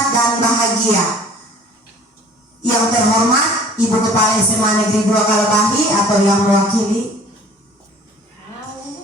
sehat dan bahagia. Yang terhormat Ibu Kepala SMA Negeri 2 Kalabahi atau yang mewakili.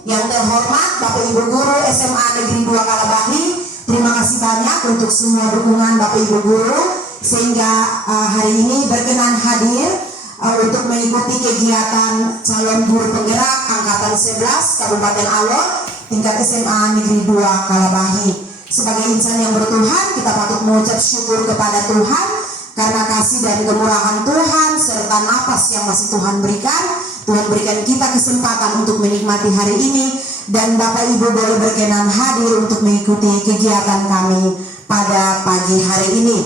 Yang terhormat Bapak Ibu Guru SMA Negeri 2 Kalabahi, terima kasih banyak untuk semua dukungan Bapak Ibu Guru sehingga hari ini berkenan hadir untuk mengikuti kegiatan calon guru penggerak angkatan 11 Kabupaten Alor tingkat SMA Negeri 2 Kalabahi. Sebagai insan yang bertuhan, kita patut mengucap syukur kepada Tuhan karena kasih dan kemurahan Tuhan serta napas yang masih Tuhan berikan. Tuhan berikan kita kesempatan untuk menikmati hari ini, dan Bapak Ibu boleh berkenan hadir untuk mengikuti kegiatan kami pada pagi hari ini.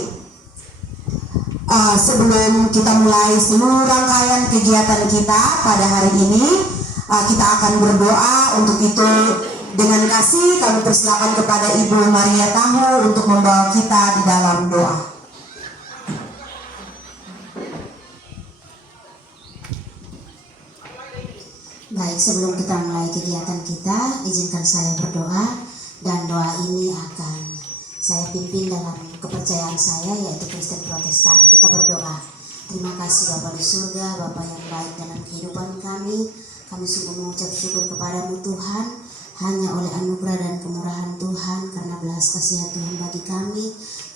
Sebelum kita mulai seluruh rangkaian kegiatan kita pada hari ini, kita akan berdoa. Untuk itu dengan kasih kami persilakan kepada Ibu Maria Tahu untuk membawa kita di dalam doa. Baik, sebelum kita mulai kegiatan kita, izinkan saya berdoa, dan doa ini akan saya pimpin dalam kepercayaan saya, yaitu Kristen Protestan. Kita berdoa. Terima kasih Bapa di surga, Bapa yang baik dalam kehidupan kami. Kami sungguh mengucap syukur kepadamu Tuhan, hanya oleh anugerah dan kemurahan Tuhan, karena belas kasihan Tuhan bagi kami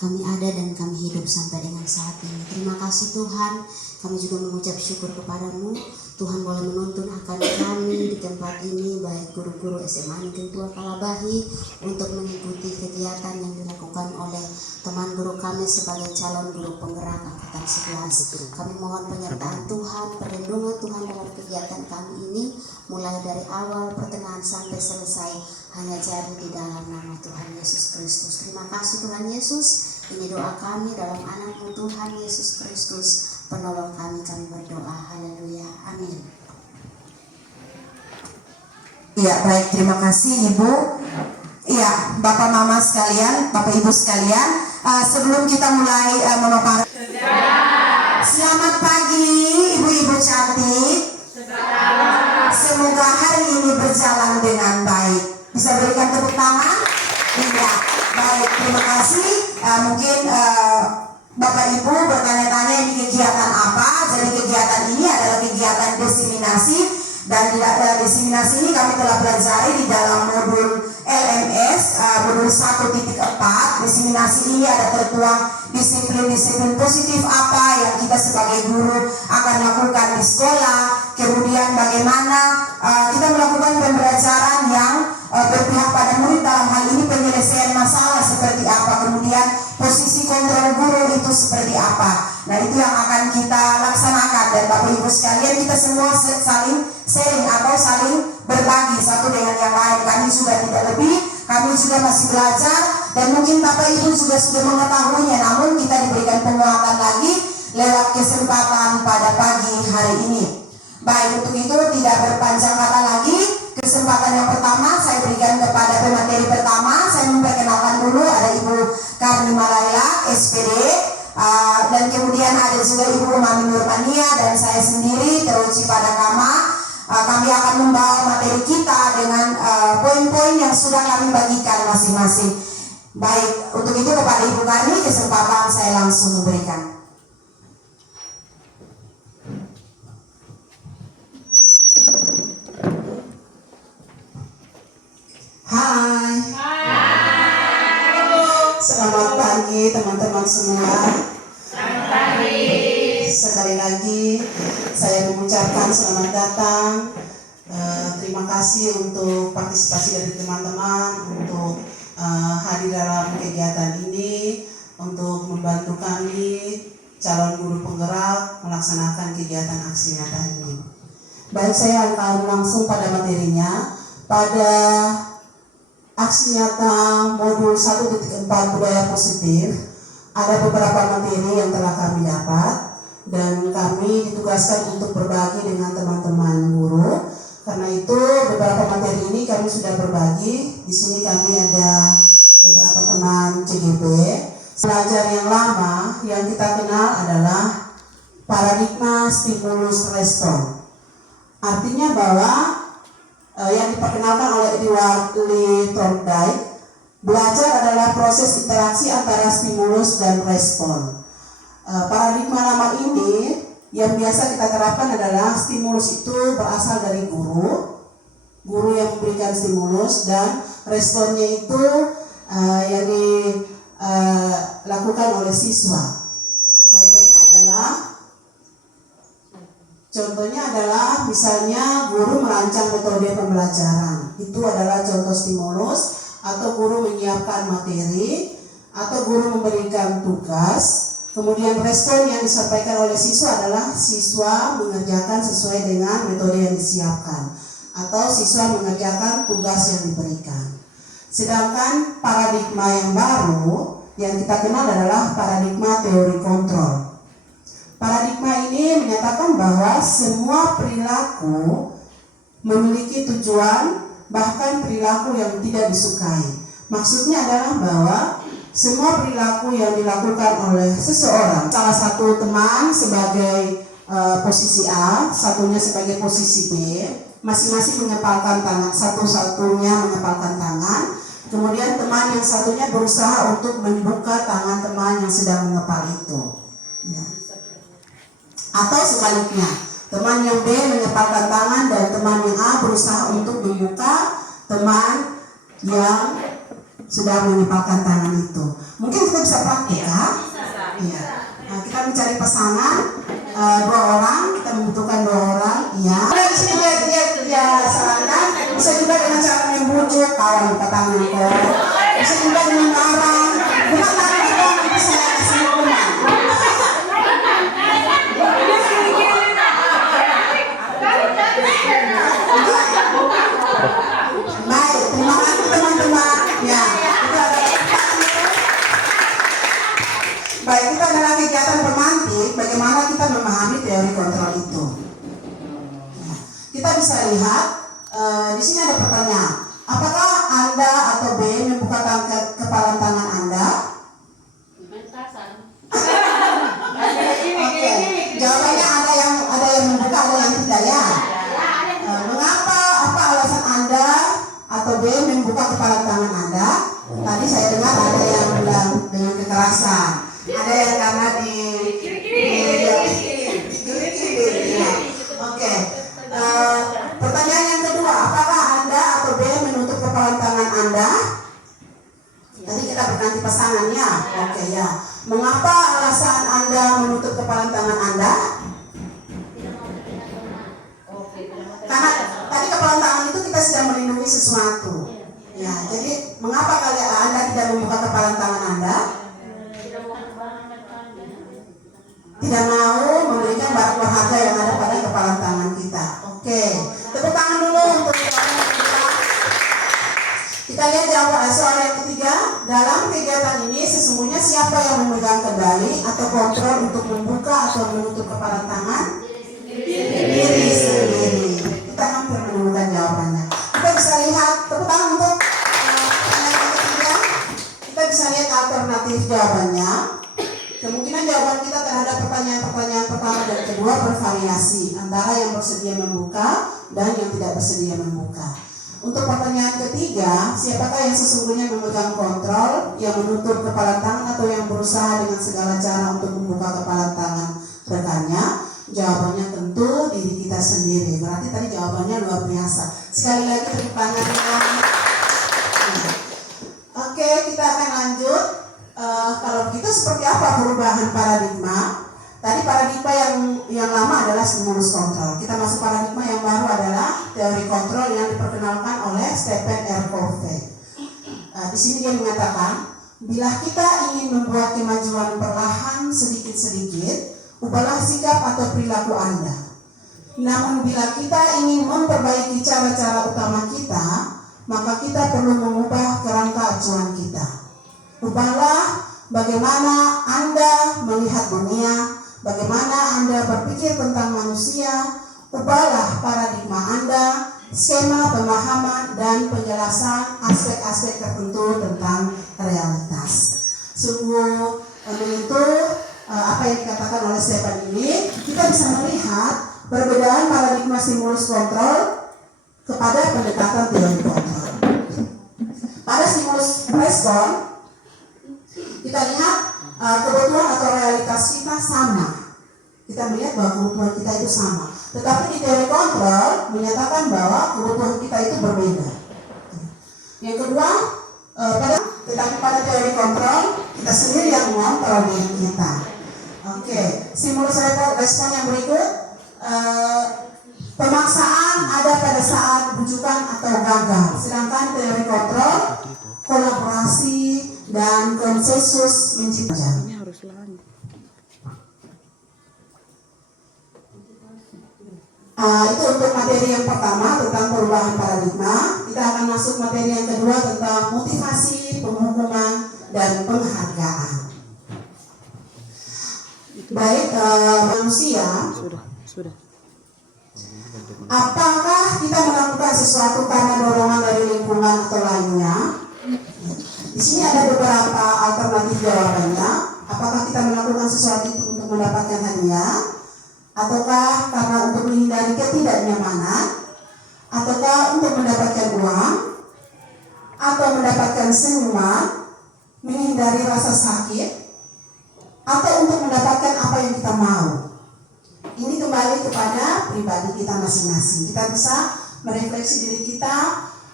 ada dan kami hidup sampai dengan saat ini. Terima kasih Tuhan, kami juga mengucap syukur kepadamu. Tuhan boleh menuntun akan kami di tempat ini, baik guru-guru SMA Negeri 2 Kalabahi, untuk mengikuti kegiatan yang dilakukan oleh teman guru kami sebagai calon guru penggerak angkatan 11. Kami mohon penyertaan Tuhan, perlindungan Tuhan dalam kegiatan kami ini, mulai dari awal, pertengahan sampai selesai, hanya jadi di dalam nama Tuhan Yesus Kristus. Terima kasih Tuhan Yesus. Ini doa kami dalam anak-Mu Tuhan Yesus Kristus, penolong kami berdoa. Haleluya. Amin. Ya, baik, terima kasih Ibu. Ya, Bapak Mama sekalian, Bapak Ibu sekalian, sebelum kita mulai memaparkan, selamat pagi Ibu-ibu cantik. Semoga hari ini berjalan dengan baik. Bisa berikan tepuk tangan? Iya, baik, terima kasih. Mungkin Bapak Ibu bertanya-tanya ini kegiatan apa. Jadi kegiatan ini adalah kegiatan diseminasi, dan di diseminasi ini kami telah pelajari di dalam modul LMS modul 1.4. Diseminasi ini ada tertuang disiplin-disiplin positif apa yang kita sebagai guru akan lakukan di sekolah, kemudian bagaimana kita melakukan pembelajaran yang berpihak pada murid, dalam hal ini penyelesaian masalah seperti apa, kemudian posisi kontrol guru itu seperti apa. Nah, itu yang akan kita laksanakan, dan Bapak Ibu sekalian, kita semua saling sharing atau saling berbagi satu dengan yang lain. Kami juga tidak lebih, kami juga masih belajar, dan mungkin Bapak Ibu juga sudah mengetahuinya, namun kita diberikan penguatan lagi lewat kesempatan pada pagi hari ini. Baik, untuk itu tidak berpanjang kata lagi, kesempatan yang pertama saya berikan kepada pemateri pertama. Saya memperkenalkan dulu, ada Ibu Karni Malaila, SPD, dan kemudian ada juga Ibu Mami Nurmania dan saya sendiri, Teruci Padakama. Kami akan membawa materi kita dengan poin-poin yang sudah kami bagikan masing-masing. Baik, untuk itu kepada Ibu Karni kesempatan saya langsung memberikan. Hai. Selamat pagi teman-teman semua. Selamat pagi. Sekali lagi saya mengucapkan selamat datang. Terima kasih untuk partisipasi dari teman-teman untuk hadir dalam kegiatan ini, untuk membantu kami calon guru penggerak melaksanakan kegiatan aksi nyata ini. Baik, saya akan langsung pada materinya. Pada aksi nyata modul 1.4 budaya positif, ada beberapa materi yang telah kami dapat, dan kami ditugaskan untuk berbagi dengan teman-teman guru. Karena itu beberapa materi ini kami sudah berbagi. Di sini kami ada beberapa teman CGP. Pelajar yang lama yang kita kenal adalah paradigma stimulus respon. Artinya bahwa yang diperkenalkan oleh Edward Lee Thorndike Belajar adalah proses interaksi antara stimulus dan respon. Paradigma lama ini yang biasa kita terapkan adalah stimulus itu berasal dari guru yang memberikan stimulus, dan responnya itu yang dilakukan oleh siswa. Contohnya adalah misalnya guru merancang metode pembelajaran. Itu adalah contoh stimulus, atau guru menyiapkan materi, atau guru memberikan tugas. Kemudian respon yang disampaikan oleh siswa adalah siswa mengerjakan sesuai dengan metode yang disiapkan, atau siswa mengerjakan tugas yang diberikan. Sedangkan paradigma yang baru yang kita kenal adalah paradigma teori kontrol. Paradigma ini menyatakan bahwa semua perilaku memiliki tujuan, bahkan perilaku yang tidak disukai. Maksudnya adalah bahwa semua perilaku yang dilakukan oleh seseorang, salah satu teman sebagai posisi A, satunya sebagai posisi B, masing-masing mengepalkan tangan, satu-satunya mengepalkan tangan. Kemudian teman yang satunya berusaha untuk membuka tangan teman yang sedang mengepal itu, ya. Atau sebaliknya, teman yang B mengepalkan tangan dan teman yang A berusaha untuk membuka teman yang sudah mengepalkan tangan itu. Mungkin kita bisa praktik, ya? Iya. Nah, kita mencari pasangan 2 orang, kita membutuhkan 2 orang, ya. Nah, di sini dia sarankan bisa juga dengan cara membujuk, kawan buka tangan kok. Bisa juga dengan marah, buka tangan kok, nanti saya kasih hukuman. Baik, terima kasih teman-teman. Ya, baik, itu adalah kegiatan pemantik bagaimana kita memahami teori kontrol itu. Ya, kita bisa lihat di sini ada pertanyaan. Apakah Anda atau B membuka kepalan tangan Anda? Oke, jawabannya ada yang membuka, ada yang tidak, ya. Mengapa? Apa alasan Anda atau B membuka kepalan tangan Anda? Tadi saya dengar ada yang bilang dengan kekerasan, ada yang karena di Oke. Pertanyaan yang kedua, apakah Anda atau B menutup kepalan tangan Anda? Tadi kita berganti pasangannya. Oke, ya. Mengapa alasan Anda menutup kepalan tangan Anda? Karena tadi kepalan tangan itu kita sedang melindungi sesuatu. Ya, jadi mengapa kalian Anda tidak membuka kepalan tangan Anda? Tidak mau memberikan barang berharga yang ada pada kepalan tangan kita. Oke, tepuk tangan dulu untuk jawaban kita. Kita lihat jawaban soal yang ketiga. Dalam kegiatan ini sesungguhnya siapa yang memegang kendali atau kontrol untuk membuka atau menutup kepalan tangan? Diri sendiri. Kita hampir menemukan jawabannya. Kita bisa lihat, tepuk tangan untuk pertanyaan yang ketiga. Kita bisa lihat alternatif jawabannya. Kemungkinan jawaban kita terhadap pertanyaan-pertanyaan pertama dan kedua bervariasi antara yang bersedia membuka dan yang tidak bersedia membuka. Untuk pertanyaan ketiga, siapakah yang sesungguhnya memegang kontrol, yang menutup kepalan tangan atau yang berusaha dengan segala cara untuk membuka kepalan tangan rekannya? Jawabannya tentu diri kita sendiri. Berarti tadi jawabannya luar biasa. Sekali lagi tepuk tangan. Oke, kita akan lanjut. Kalau begitu seperti apa perubahan paradigma? Tadi paradigma yang lama adalah stimulus kontrol. Kita masuk paradigma yang baru adalah teori kontrol yang diperkenalkan oleh Stephen R. Covey. Di sini dia mengatakan, bila kita ingin membuat kemajuan perlahan sedikit-sedikit, ubahlah sikap atau perilaku Anda. Namun bila kita ingin memperbaiki cara-cara utama kita, maka kita perlu mengubah kerangka acuan kita. Ubahlah bagaimana Anda melihat dunia, bagaimana Anda berpikir tentang manusia. Ubahlah paradigma Anda, skema pemahaman dan penjelasan aspek-aspek tertentu tentang realitas. Sungguh menyentuh apa yang dikatakan oleh Stephen ini. Kita bisa melihat perbedaan paradigma stimulus kontrol kepada pendekatan teori kontrol. Pada stimulus respon, kita lihat kebutuhan atau realitas kita sama. Kita melihat bahwa kebutuhan kita itu sama. Tetapi di teori kontrol menyatakan bahwa kebutuhan kita itu berbeda. Yang kedua, tetapi pada teori kontrol kita sendiri yang mengontrol diri kita. Oke, stimulus respon yang berikut, pemaksaan ada pada saat bujukan atau gagal. Sedangkan teori kontrol, kolaborasi dan konsensus menciptakan. Itu untuk materi yang pertama tentang perubahan paradigma. Kita akan masuk materi yang kedua tentang motivasi, penghukuman, dan penghargaan. Baik, manusia. Apakah kita melakukan sesuatu karena dorongan dari lingkungan atau lainnya? Di sini ada beberapa alternatif jawabannya. Apakah kita melakukan sesuatu itu untuk mendapatkan hadiah? Ataukah karena untuk menghindari ketidaknyamanan, ataukah untuk mendapatkan uang, atau mendapatkan senyuman, menghindari rasa sakit, atau untuk mendapatkan apa yang kita mau. Ini kembali kepada pribadi kita masing-masing. Kita bisa merefleksi diri kita,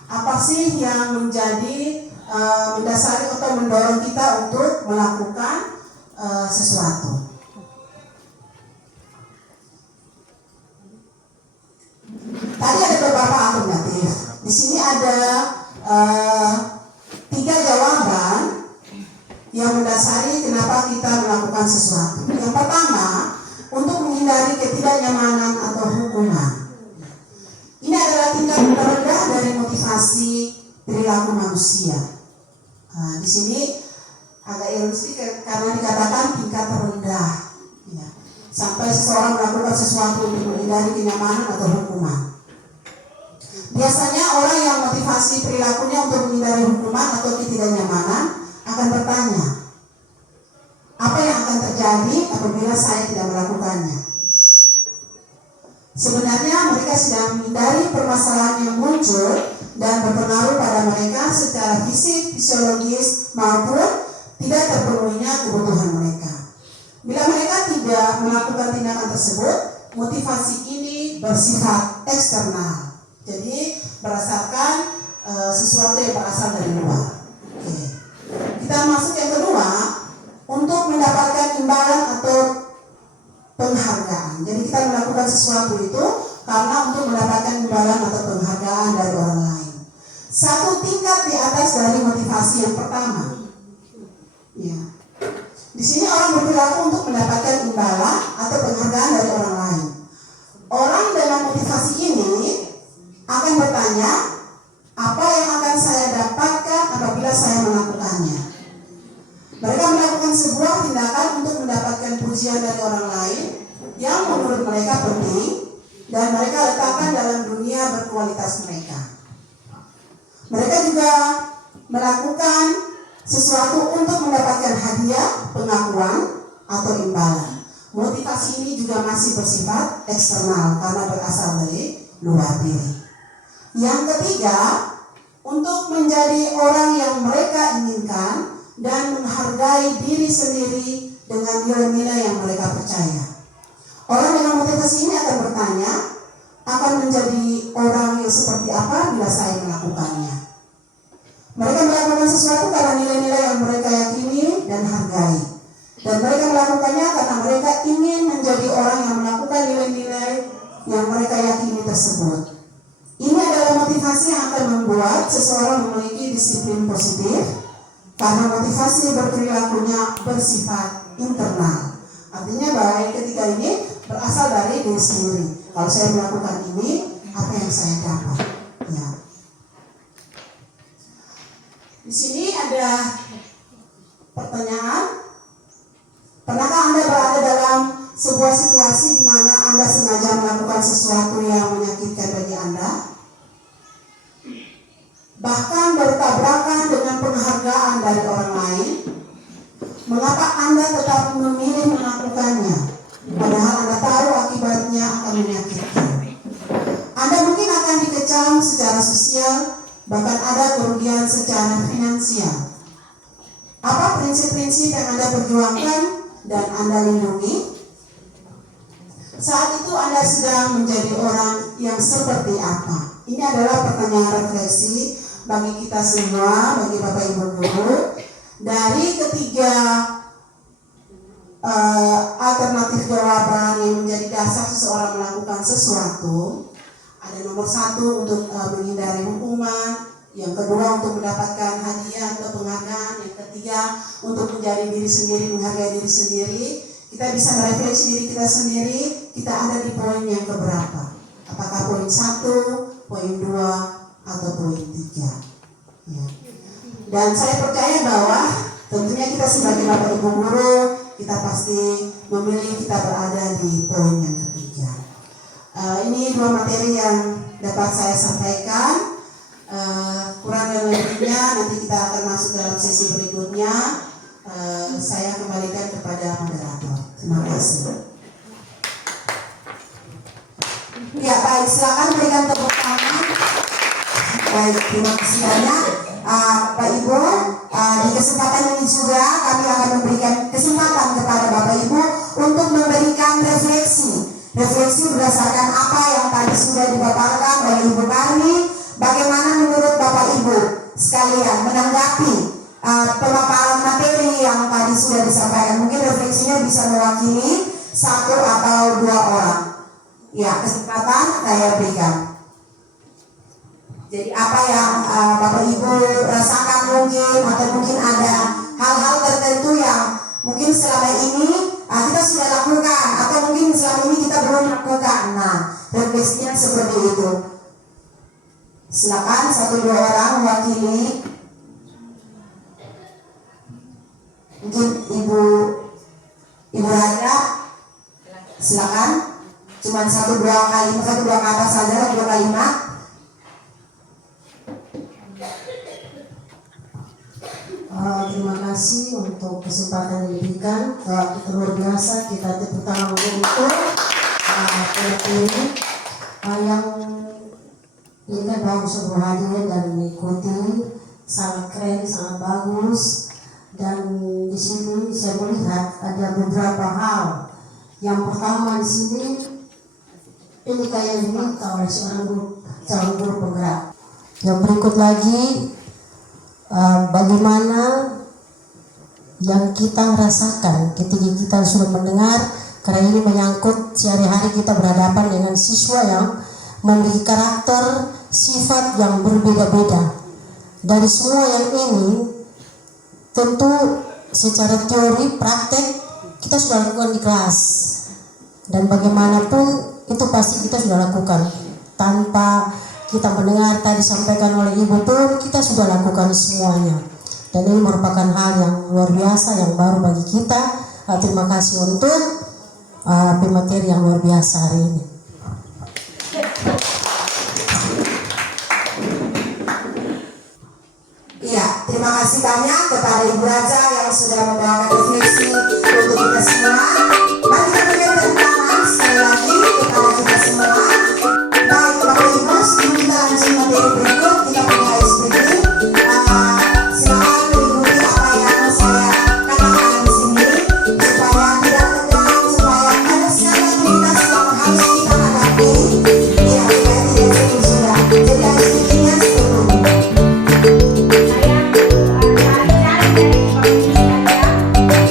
apa sih yang menjadi mendasari atau mendorong kita untuk melakukan sesuatu. Tadi ada beberapa alternatif. Di sini ada 3 jawaban yang mendasari kenapa kita melakukan sesuatu. Yang pertama, untuk menghindari ketidaknyamanan atau hukuman. Ini adalah tingkat terendah dari motivasi perilaku manusia. Di sini agak ironis karena dikatakan tingkat terendah. Ya. Sampai seseorang melakukan sesuatu untuk menghindari kenyamanan atau hukuman. Biasanya orang yang motivasi perilakunya untuk menghindari hukuman atau ketidaknyamanan akan bertanya, apa yang akan terjadi apabila saya tidak melakukannya? Sebenarnya mereka sedang menghindari permasalahan yang muncul dan berpengaruh pada mereka secara fisik, fisiologis maupun tidak terpenuhinya kebutuhan mereka. Bila mereka tidak melakukan tindakan tersebut, motivasi ini bersifat eksternal. Jadi berdasarkan sesuatu yang berasal dari luar. Oke. Kita masuk yang kedua, untuk mendapatkan imbalan atau penghargaan. Jadi kita melakukan sesuatu itu karena untuk mendapatkan imbalan atau penghargaan dari orang lain. Satu tingkat di atas dari motivasi yang pertama. Ya. Di sini orang berperilaku untuk mendapatkan imbalan atau penghargaan dari orang lain. Orang dalam motivasi ini akan bertanya, apa yang akan saya dapatkan apabila saya melakukannya? Mereka melakukan sebuah tindakan untuk mendapatkan pujian dari orang lain yang menurut mereka penting dan mereka letakkan dalam dunia berkualitas mereka. Mereka juga melakukan sesuatu untuk mendapatkan hadiah, pengakuan, atau imbalan. Motivasi ini juga masih bersifat eksternal karena berasal dari luar diri. Yang ketiga, untuk menjadi orang yang mereka inginkan dan menghargai diri sendiri dengan nilai-nilai yang mereka percaya. Orang dengan motivasi ini akan bertanya, akan menjadi orang yang seperti apa bila saya melakukannya. Mereka melakukan sesuatu karena nilai-nilai yang mereka yakini dan hargai. Dan mereka melakukannya karena mereka ingin menjadi orang yang melakukan nilai-nilai yang mereka yakini tersebut. Ini adalah motivasi yang akan membuat seseorang memiliki disiplin positif karena motivasi berperilakunya bersifat internal. Artinya bahwa yang ketiga ini berasal dari diri sendiri. Kalau saya melakukan ini, apa yang saya dapat? Ya. Di sini ada pertanyaan. Pernahkah Anda berada dalam sebuah situasi di mana Anda sengaja melakukan sesuatu yang menyakitkan bagi Anda? Bahkan bertabrakan dengan penghargaan dari orang lain? Mengapa Anda tetap memilih melakukannya? Padahal Anda tahu akibatnya akan menyakitkan. Anda mungkin akan dikecam secara sosial bahkan ada kerugian secara finansial. Apa prinsip-prinsip yang Anda perjuangkan dan Anda lindungi? Saat itu Anda sedang menjadi orang yang seperti apa? Ini adalah pertanyaan refleksi bagi kita semua, bagi Bapak Ibu guru. Dari ketiga alternatif jawaban yang menjadi dasar seseorang melakukan sesuatu, ada nomor 1 untuk menghindari hukuman, yang kedua untuk mendapatkan hadiah atau penghargaan, yang ketiga untuk menjadi diri sendiri, menghargai diri sendiri. Kita bisa merefleksi diri kita sendiri, kita ada di poin yang keberapa? Apakah poin 1, poin 2, atau poin 3? Ya. Dan saya percaya bahwa tentunya kita sebagai Bapak Ibu guru, kita pasti memilih kita berada di poin yang ketiga. Ini 2 materi yang dapat saya sampaikan. Kurang dan lebihnya nanti kita akan masuk dalam sesi berikutnya. Saya kembalikan kepada moderator. Terima kasih. Ya baik, silakan berikan tepuk tangan. Baik, terima kasih banyak Pak Ibu. Di kesempatan ini juga kami akan memberikan kesempatan kepada Bapak Ibu untuk memberikan refleksi berdasarkan apa yang tadi sudah dipaparkan oleh Ibu Karni. Bagaimana menurut Bapak Ibu sekalian menanggapi pemaparan materi yang tadi sudah disampaikan? Mungkin refleksinya bisa mewakili 1 atau 2 orang. Ya, kesempatan saya berikan. Jadi apa yang Bapak Ibu rasakan mungkin, atau mungkin ada hal-hal tertentu yang mungkin selama ini kita sudah lakukan, atau mungkin selama ini kita belum lakukan. Nah, refleksinya seperti itu. Silakan 1-2 orang mewakili. Mungkin Ibu Raja, silakan. Cuma 1-2 kalimat, 1-2 kata saja, 2 kalimat. Terima kasih untuk kesempatan yang diberikan. Luar biasa, kita tepuk tangan untuk ini yang ini kan baru sebuah hadir dan mengikuti, sangat keren, sangat bagus. Dan di sini saya melihat ada beberapa hal. Yang pertama di sini ini kayak diminta oleh seorang guru penggerak. Yang berikut lagi, bagaimana yang kita rasakan ketika kita sudah mendengar, karena ini menyangkut sehari-hari kita berhadapan dengan siswa yang memiliki karakter, sifat yang berbeda-beda. Dari semua yang ini, tentu secara teori, praktek kita sudah lakukan di kelas, dan bagaimanapun itu pasti kita sudah lakukan tanpa kita mendengar tadi sampaikan oleh Ibu pun kita sudah lakukan semuanya, dan ini merupakan hal yang luar biasa yang baru bagi kita. Terima kasih untuk pemateri yang luar biasa hari ini. Iya, terima kasih banyak kepada Ibu Raja yang sudah membawakan refleksi untuk kita semua. Mari kita berikan tepuk tangan sekali lagi kepada kita semua. Baik Bapak Ibu, sebelum kita lanjut materi berikut, kita punya SPG. Silakan mengikuti apa yang saya katakan di sini supaya tidak tegang, supaya ada sensibilitas yang harus kita hadapi. Iya, supaya tidak jenuh sudah. Jadi SPG-nya seperti ini. Saya cari dari komunitas saya.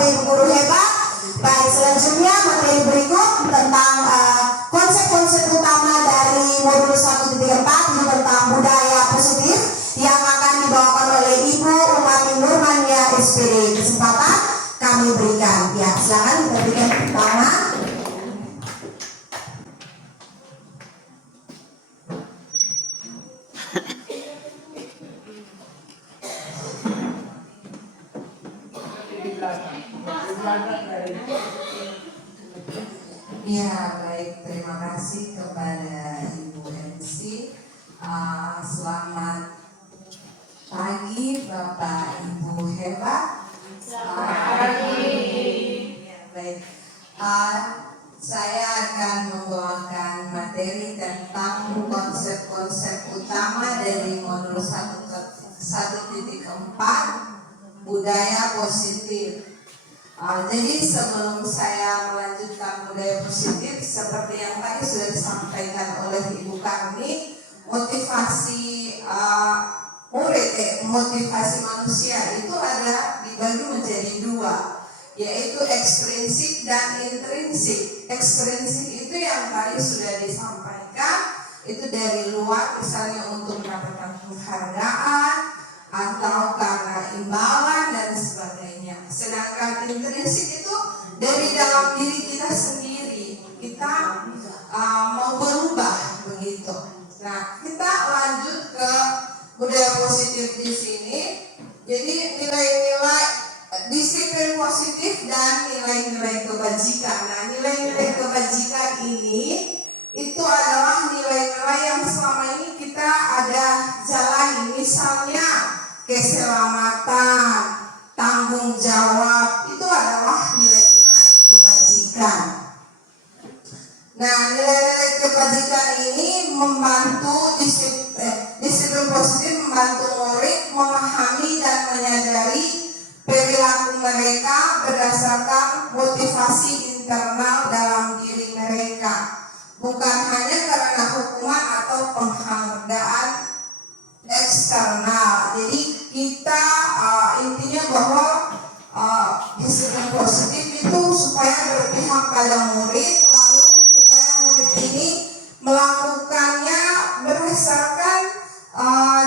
Bapak Ibu guru hebat. Baik, selanjutnya materi berikut tentang konsep-konsep utama dari modul 1.4 itu tentang budaya positif yang akan dibawakan oleh Ibu Umati Nurmania SPD. Kesempatan kami berikan. Ya, silakan kita berikan pertama. Ya, baik, terima kasih kepada Ibu MC. Selamat pagi Bapak Ibu hebat. Selamat pagi. Ya, baik. Saya akan membawakan materi tentang konsep-konsep utama dari modul 1.4 budaya positif. Jadi sebelum saya melanjutkan budaya positif, seperti yang tadi sudah disampaikan oleh Ibu Karni, motivasi motivasi manusia itu ada dibagi menjadi dua, yaitu ekstrinsik dan intrinsik. Ekstrinsik itu yang tadi sudah disampaikan, itu dari luar, misalnya untuk mendapatkan penghargaan atau karena imbalan dan sebagainya. Sedangkan intrinsik itu dari dalam diri kita sendiri, kita mau berubah begitu. Nah, kita lanjut ke budaya positif di sini. Jadi nilai-nilai disiplin positif dan nilai-nilai kebajikan. Nah, nilai-nilai kebajikan ini itu adalah nilai-nilai yang selama ini kita ada jalani, misalnya keselamatan, tanggung jawab, itu adalah nilai-nilai kebajikan. Nah, nilai-nilai kebajikan ini membantu disiplin positif, membantu murid memahami dan menyadari perilaku mereka berdasarkan motivasi internal dalam diri mereka, bukan hanya karena hukuman atau penghargaan eksternal. Jadi kita intinya bahwa disiplin positif itu supaya berpihak pada murid, lalu supaya murid ini melakukannya berdasarkan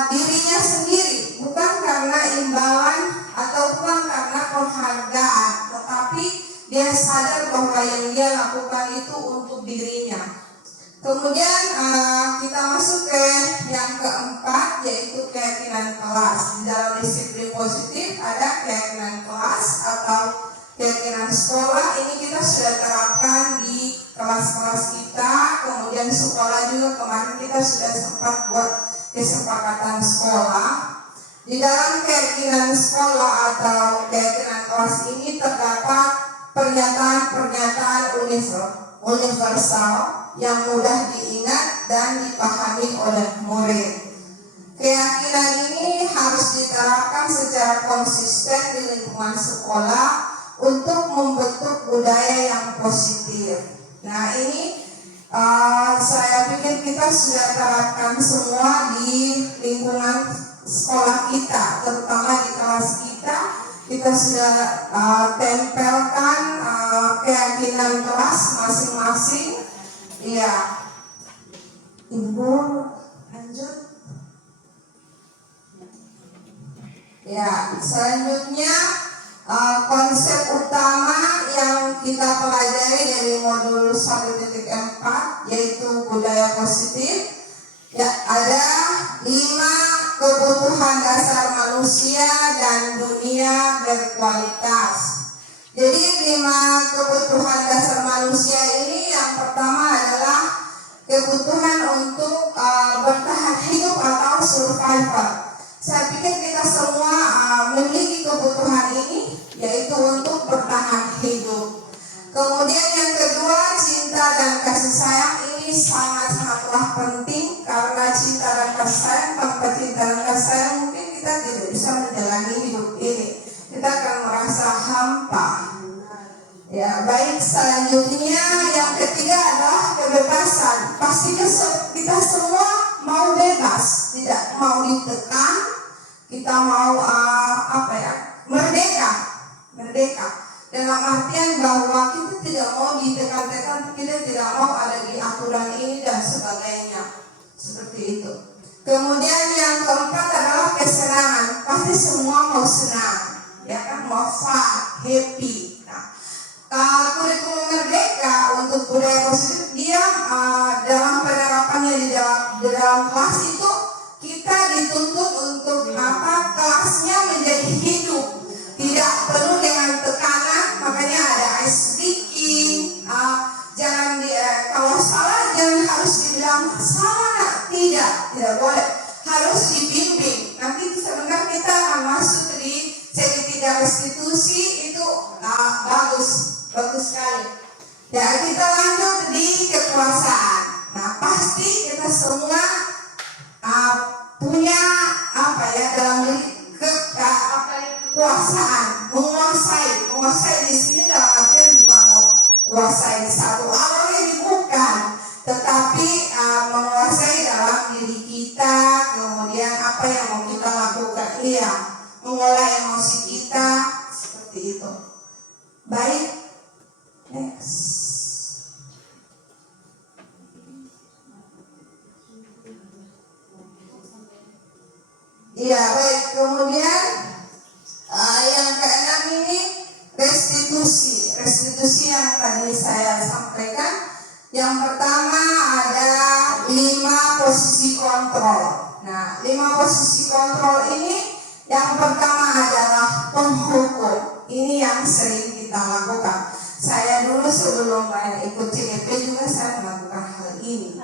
dirinya sendiri, bukan karena imbalan ataupun karena penghargaan, tetapi dia sadar bahwa yang dia lakukan itu untuk dirinya. Kemudian kita masuk ke yang keempat, yaitu keyakinan kelas. Di dalam disiplin positif ada keyakinan kelas atau keyakinan sekolah. Ini kita sudah terapkan di kelas-kelas kita. Kemudian sekolah juga kemarin kita sudah sempat buat kesepakatan sekolah. Di dalam keyakinan sekolah atau keyakinan kelas ini terdapat pernyataan-pernyataan universal yang mudah diingat dan dipahami oleh murid. Keyakinan ini harus diterapkan secara konsisten di lingkungan sekolah untuk membentuk budaya yang positif. Nah, ini saya pikir kita sudah terapkan semua di lingkungan sekolah kita, terutama di kelas kita. Kita sudah tempelkan keyakinan kelas masing-masing. Iya, Ibu lanjut. Ya, selanjutnya konsep utama yang kita pelajari dari modul 1.4 yaitu budaya positif. Ya, ada 5 kebutuhan dasar manusia dan dunia berkualitas. Jadi 5 kebutuhan dasar manusia ini, yang pertama adalah kebutuhan untuk bertahan hidup atau survival. Saya pikir kita semua memiliki kebutuhan ini, yaitu untuk bertahan hidup. Kemudian yang kedua, cinta dan kasih sayang. Ini sangat-sangatlah penting, karena cinta dan kasih sayang, tanpa cinta dan kasih sayang mungkin kita tidak bisa menjalani hidup ini. Kita akan merasa hampa. Ya, baik, selanjutnya yang ketiga adalah kebebasan. Pastinya kita semua mau bebas, tidak mau ditekan. Kita mau merdeka. dalam artian bahwa kita tidak mau ditekan-tekan, kita tidak mau ada di aturan ini dan sebagainya, seperti itu. Kemudian yang keempat adalah kesenangan. Pasti semua mau senang, ya kan, mau fun, happy. Nah, kurikulum Merdeka untuk budaya positif dia dalam penerapannya di dalam kelas itu kita dituntut untuk kelasnya menjadi hidup, tidak penuh dengan tekanan. Makanya ada ice breaking, jangan kalau salah jangan harus dibilang salah, tidak boleh, harus dibimbing. Nanti sebentar kita akan masuk di segitiga restitusi itu bagus sekali. Ya, kita lanjut di kekuasaan. Nah, pasti kita semua punya dalam diri kekuasaan, menguasai di sini dalam artian bukan mau kuasai satu hal ini, bukan, tetapi menguasai dalam diri kita, kemudian apa yang mau kita lakukan, mengolah emosi kita, seperti itu. Baik, next. Iya, baik. Kemudian yang keenam ini restitusi. Restitusi yang tadi saya sampaikan. Yang pertama ada 5 posisi kontrol. Nah, 5 posisi kontrol ini yang pertama adalah penghukum. Ini yang sering kita lakukan. Saya dulu sebelum ikut CDP juga saya melakukan hal ini.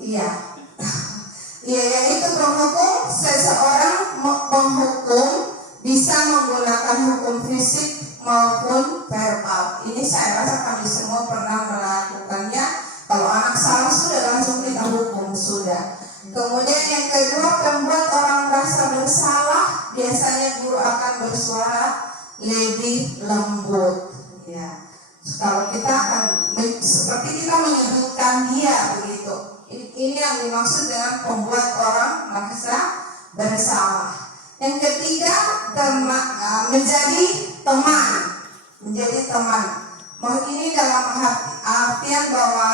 Iya. Iya, yaitu penghukum. Seseorang menghukum bisa menggunakan hukum fisik maupun verbal. Ini saya rasa kami semua pernah melakukannya. Kalau anak salah sudah langsung kita hukum, sudah. Kemudian yang kedua, membuat orang merasa bersalah. Biasanya guru akan bersuara lebih lembut. Ya, kalau kita akan seperti kita menyudutkan dia begitu. Ini yang dimaksud dengan membuat orang merasa bersalah. Yang ketiga, menjadi teman. Ini dalam artian bahwa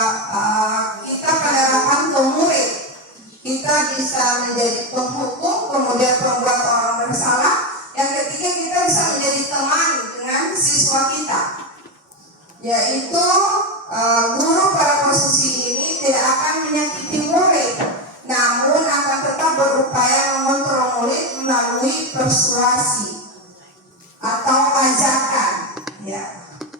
kita penerapan ke murid. Kita bisa menjadi penghukum, kemudian membuat orang bersalah. Yang ketiga, kita bisa menjadi teman dengan siswa kita, yaitu guru pada posisi ini tidak akan menyakiti murid, namun akan tetap berupaya mengontrol murid melalui persuasi atau ajakan. Ya.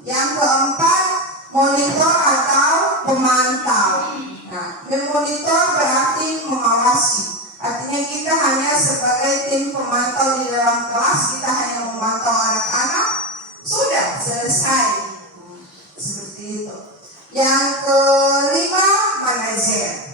Yang keempat, monitor atau pemantau. Nah, memonitor berarti mengawasi. Artinya kita hanya sebagai tim pemantau di dalam kelas, kita hanya memantau anak-anak, sudah selesai. Seperti itu. Yang kelima, manajer.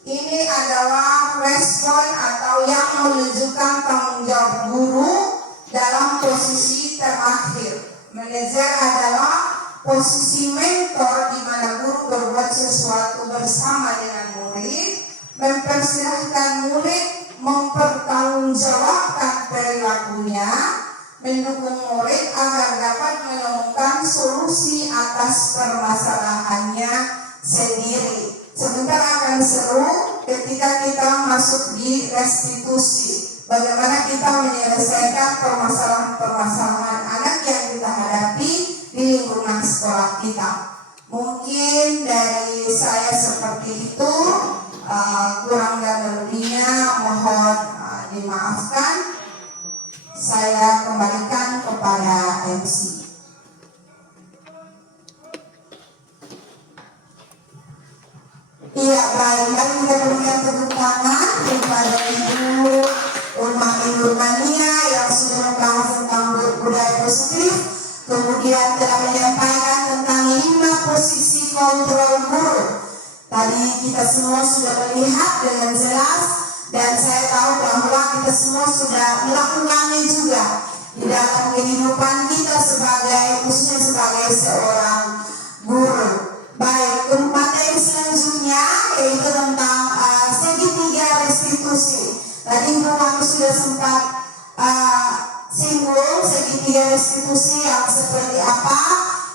Ini adalah respon atau yang menunjukkan tanggung jawab guru dalam posisi terakhir. Manajer adalah posisi mentor di mana guru berbuat sesuatu bersama dengan murid, mempersilahkan murid mempertanggungjawabkan perilakunya, mendukung murid agar dapat menemukan solusi atas permasalahannya sendiri. Sebentar akan seru ketika kita masuk di restitusi. Bagaimana kita menyelesaikan permasalahan-permasalahan anak yang kita hadapi di lingkungan sekolah kita. Mungkin dari saya seperti itu, kurang dan lebihnya mohon dimaafkan. Saya kembalikan kepada MC. Iya, baik. Mari kita berikan tepuk tangan kepada Ibu Urmania yang sudah membahas tentang budaya positif, kemudian telah menyampaikan tentang 5 posisi kontrol guru. Tadi kita semua sudah melihat dengan jelas, dan saya tahu bahwa kita semua sudah melakukannya juga di dalam kehidupan kita khususnya sebagai seorang guru. Baik, materi selanjutnya yaitu tentang segitiga restitusi. Tadi kami sudah sempat singgung segitiga restitusi yang seperti apa?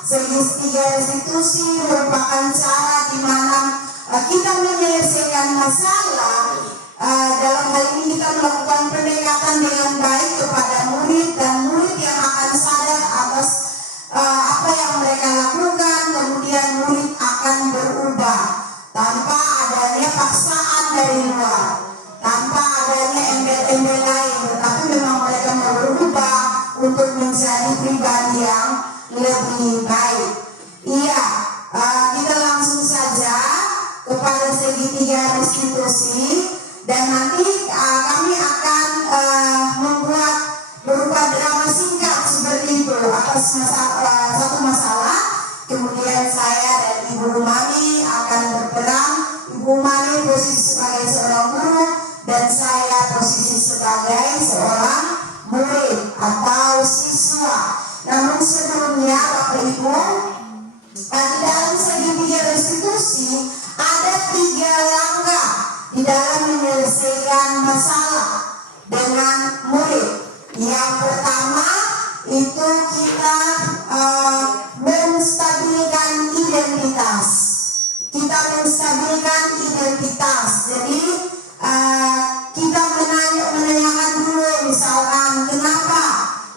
Segitiga restitusi merupakan cara di mana kita menyelesaikan masalah. Dalam hal ini kita melakukan pendekatan dengan baik kepada murid, dan murid yang akan sadar atas apa yang mereka lakukan, kemudian murid akan berubah tanpa adanya paksaan dari luar, tanpa adanya embel-embel lain, tetapi memang mereka mau berubah untuk menjadi pribadi yang lebih baik. Iya, kita langsung saja kepada segitiga restitusi, dan nanti kami akan membuat berupa drama singkat seperti itu atas satu masalah. Kemudian saya dan Ibu Umami akan berperan. Ibu Umami posisi sebagai seorang guru dan saya posisi sebagai seorang murid atau siswa. Namun sebelumnya Bapak Ibu, di dalam segitiga restitusi ada 3 langkah di dalam menyelesaikan masalah dengan murid. Yang pertama itu kita menstabilkan identitas. Kita menstabilkan identitas. Jadi kita menanyakan dulu, misalkan kenapa,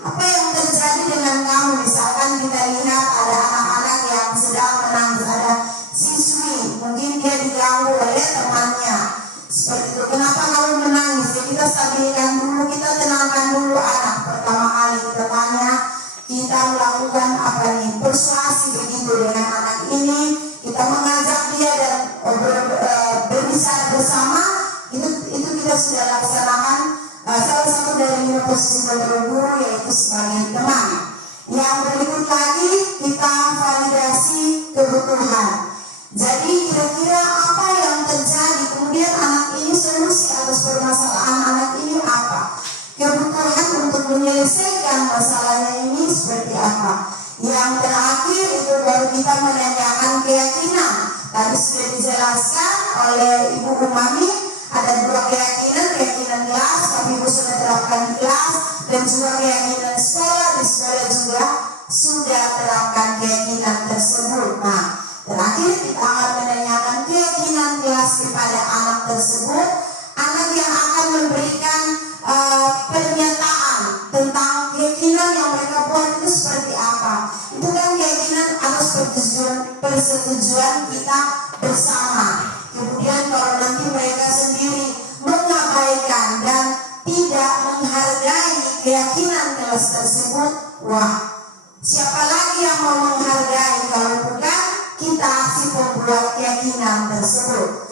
apa yang terjadi dengan kamu. Misalkan kita lihat ada anak-anak yang sedang menangis, ada siswi mungkin dia diganggu oleh temannya seperti itu. Kenapa kamu menangis? Jadi kita stabilkan dulu, kita tenangkan dulu anak. Pertama kali kita tanya, kita melakukan apa nih, persuasi begitu dengan anak ini, kita mengajak dia dan berbicara bersama. Itu kita sudah laksanakan salah satu dari posisi guru, yaitu sebagai teman. Yang berikut lagi kita validasi kebutuhan. Jadi kira-kira apa yang terjadi, kemudian anak ini solusi atas permasalahan anak ini apa, kebutuhan untuk menyelesaikan masalahnya ini seperti apa. Yang terakhir itu baru kita menanyakan keyakinan. Tadi sudah dijelaskan oleh Ibu Umami, ada 2 keyakinan kelas, tapi Ibu sudah terapkan di kelas, dan juga keyakinan sekolah, di sekolah juga sudah terapkan keyakinan tersebut. Nah, terakhir kita akan menanyakan keyakinan kelas kepada anak tersebut, anak yang akan memberikan pernyataan tentang keyakinan yang mereka buat itu seperti apa. Itu kan keyakinan atas persetujuan kita bersama. Kemudian kalau nanti mereka sendiri mengabaikan dan tidak menghargai keyakinan kelas tersebut, wah, siapa lagi yang mau menghargai kalau bukan kita si pembuat keyakinan tersebut.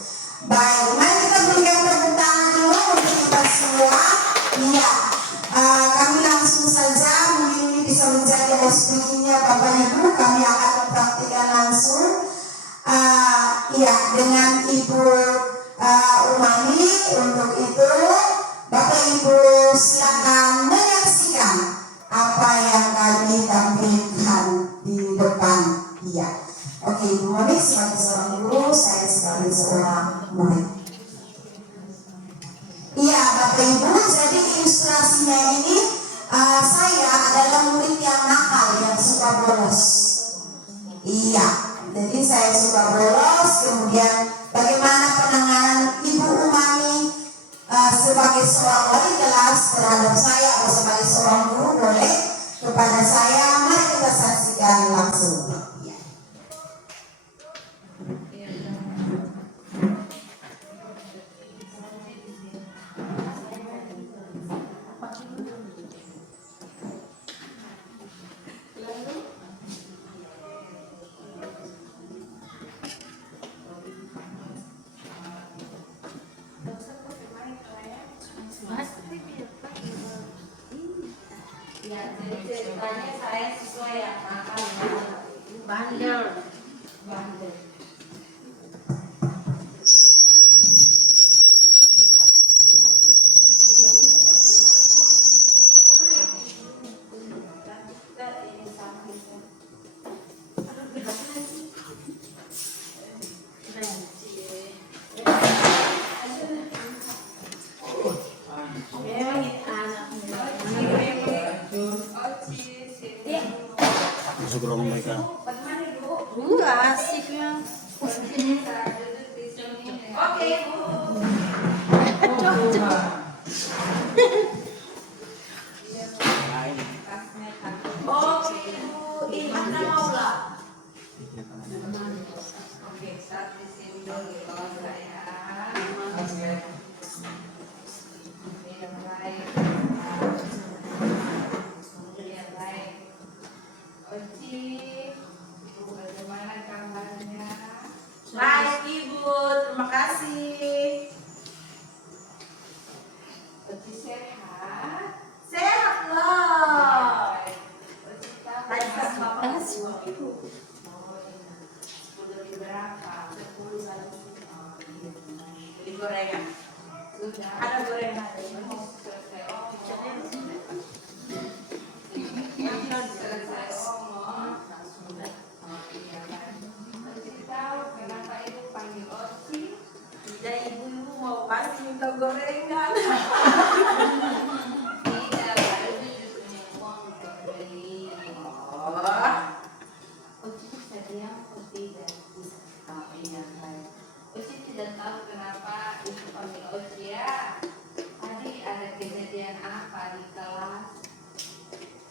Baik, mari kita berikan tepuk tangan dulu untuk kita semua. Iya, kami langsung saja, mungkin ini bisa menjadi speakingnya Bapak Ibu, kami akan mempraktikkan langsung. Iya, dengan Ibu Umami. Untuk itu Bapak Ibu silakan menyaksikan apa yang kami tampilkan di depan. Iya. Oke, Ibu Umami sebagai seorang guru, saya sebagai seorang murid. Iya, Bapak Ibu, jadi ilustrasinya ini saya adalah murid yang nakal, yang suka bolos. Iya, jadi saya suka bolos. Kemudian bagaimana penanganan Ibu Umami sebagai seorang wali kelas terhadap saya, atau sebagai seorang guru boleh kepada saya. Mari kita saksikan langsung. Ya, jadi ceritanya saya siswa yang nakal, Bandel. bandel. Memang itu anak. Oh, masuk ke ruangan mereka. Asiknya. Oke, Bu. Oke, Bu. Ini mana mau lah? Oke, start di sini dulu kalau saya. Minum air. Kemudian baik. Oci, Ibu bagaimana kabarnya? Baik Ibu, terima kasih. Oci sehat? Sehat loh. Oci tahu Bapak Ibu. Oh iya. 10 berapa? 10 satu. Oh iya. Beli gorengan. Sudah. Ada gorengan. Mau selesai selesai omong. Sudah. Oh iya kan. Oci tahu kenapa Ibu panggil Oci? Tidak, ibu mau pasti minta gorengan. Tidak, Ibu justru punya uang untuk beli. Oh. Oci bisa diam atau tidak? Bisa. Oh iya baik. Oci tidak tahu kenapa Ibu panggil Oci ya. Tadi ada kejadian apa di kelas?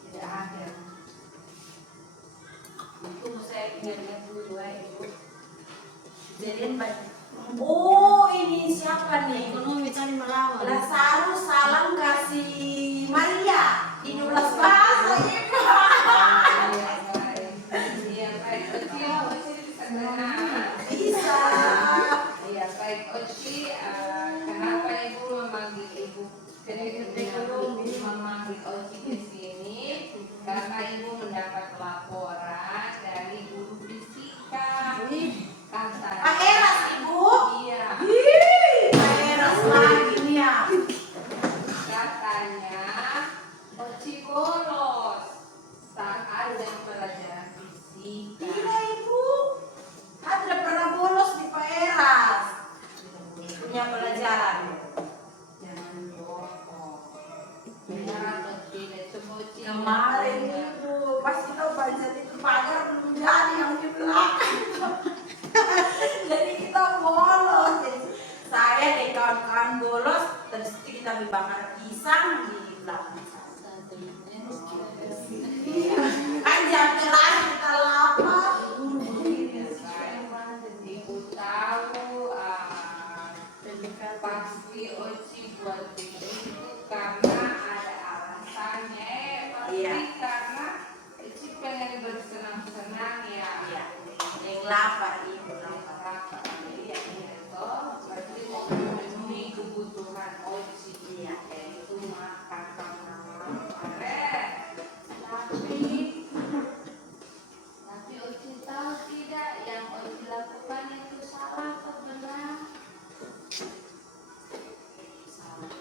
Tidak ada. Itu saya ingat-ingat dulu ya Ibu. Kejadian banyak. Oh ini siapa nih? Ekonomi cari melawan. Lazarus salam kasih Maria. Ini ulas bahasa Ibu. Iya baik Oci, Oci bisa dengar. Bisa. Iya baik Oci, kenapa Ibu memanggil Ibu? Ibu memanggil Oci ke sini karena Ibu mendapat laporan dari guru fisika. Katanya. Pak Eras Ibu? Iya. Pak Eras lagi nih ya. Katanya Oci bolos saat ada pelajaran fisika. Tidak Ibu, kan tidak pernah bolos di Pak Eras. Punya pelajaran. Jangan bohong. Benar atau tidak? Coba Oci. Kemarin Ibu pas kita baca itu pagar belum jadi yang di belakang. Jadi kita bolos. Jadi saya dan kawan-kawan bolos, terus kita bakar pisang di belakang sana. Kan jam kelas kita lapar. Ibu tahu pasti Oci buat itu karena ada alasannya. Pasti karena Oci pengen bersenang-senang ya. Yang lapar Ibu lapar. Iya itu berarti mau memenuhi kebutuhan Oci yaitu makan malam kemarin. Tapi Oci tahu tidak yang Oci lakukan itu salah atau benar? Salah.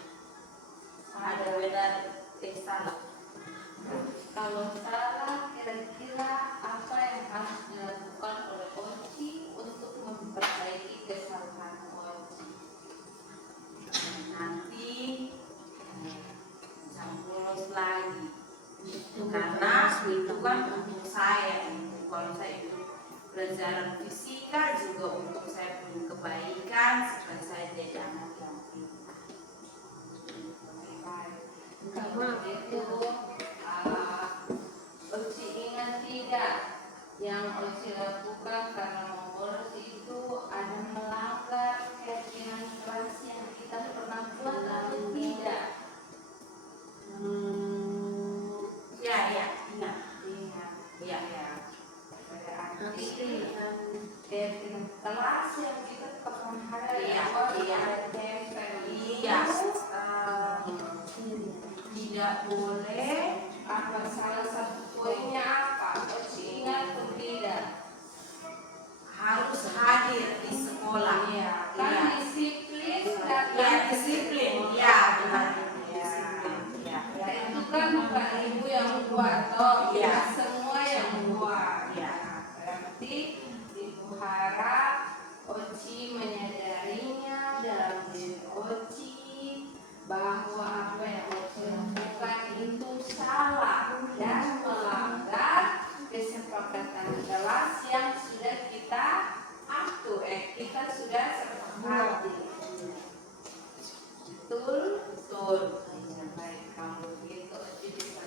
Ada benar salah. Kalau salah, kira-kira apa yang harus dilakukan oleh Oci untuk memperbaiki kesalahan Oci? Nanti jangan bolos lagi. Karena itu kan untuk saya. Kalau saya itu pelajaran fisika juga untuk saya punya kebaikan supaya saya jadi anak yang pintar. Kalau itu Oci ingat tidak yang Oci lakukan karena mau bolos itu ada melanggar keyakinan kelas yang kita pernah buat atau tidak? Ya ingat. Ya. Berarti keyakinan kelas yang kita pernah ada. Iya. Tidak boleh. Apa salah satu poinnya apa? Oci ingat atau tidak? Harus hadir di sekolah. Iya. Kan disiplin. Ya disiplin. Ya benar. Ya itu kan bukan Ibu yang buat, toh ya semua yang buat. Ya berarti Ibu harap Oci menyadarinya dalam diri Oci bahwa apa yang Oci lakukan itu salah dan melanggar kesepakatan kelas yang sudah kita kita sudah sepakati. Betul. Baik, kalau begitu bisa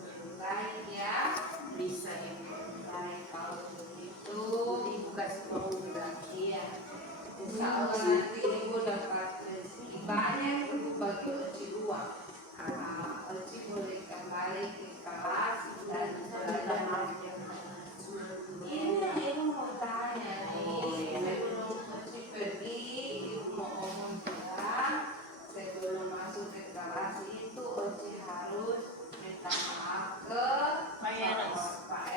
berbagi ya, bisa baik kalau begitu ibu kasih tahu lagi ya. Insya Allah nanti ibu dapat rezeki banyak bagi Oci uang. Oci boleh kembali ke kelas dan belajar. Ini ibu mau tanya nih, sebelum Oci pergi, ibu mau ngomong juga. Sebelum masuk ke kelas itu Oci harus minta maaf ke Pak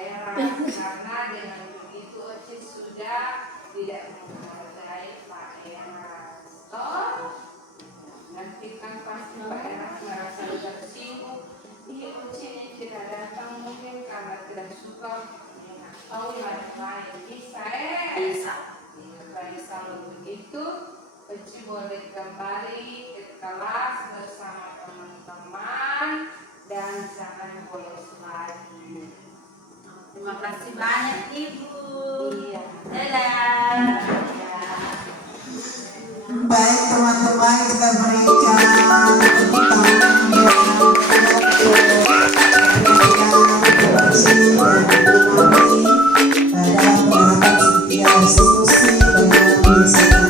Eras karena dengan begitu Oci sudah tidak menghargai Pak Eras. Toh nanti kan pasti Pak Eras merasa tersinggung. Iya, Oci ini tidak datang mungkin karena tidak suka atau lain-lain. Bisa bisa. Baik, kalau begitu Oci boleh kembali ke kelas bersama teman-teman dan jangan bolos lagi. Terima kasih banyak Ibu. Iya. Dadah. Baik teman-teman, kita berikan tepuk tangan dalam penerapan setia institusi bagaimana menyelesaikan